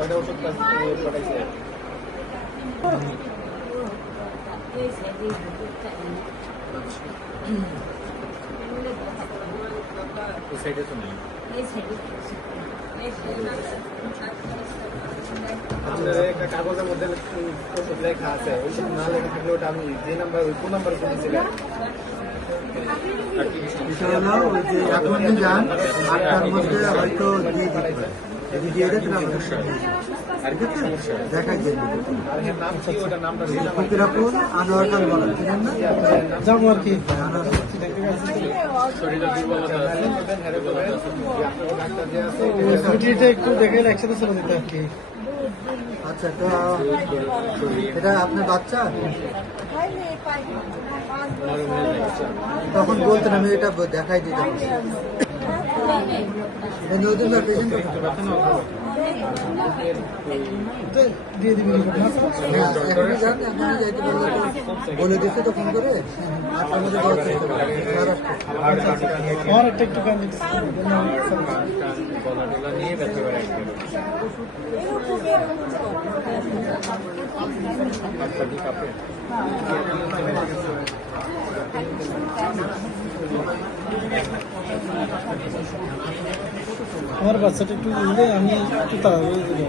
কয়টা ওষুধ পাঠাইছে? একটা কাগজের মধ্যে ওষুধ লেখা আছে, ওইসব না লেখা থাকলে ওটা আমি যে নাম্বার ওই কোন নাম্বার কিনেছিলাম ওই যে এখন যান 8টার মধ্যে হয়তো দিয়ে দিতে পারে। যদি দিয়ে দেয় তাহলে দেখাই দিয়ে ফকিরাপুর আনোয়ার খান বলা চিনেন না? যাবো আর কি একটু দেখে একসাথে চলে যেতে আর কি। আচ্ছা, তো এটা আপনার বাচ্চা? তখন বলতেন আমি এটা দেখাই দিতাম। নতুন পেশেন্ট বলে দিচ্ছে তো ফোন করে 8টার মধ্যে দেওয়ার চেষ্টা করে। একটু আমার বাচ্চাটা একটু দিলে আমি একটু তাড়াতাড়ি দেবো।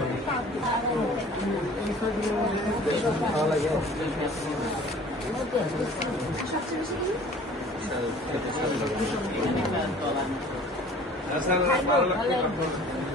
ভালো লাগছে।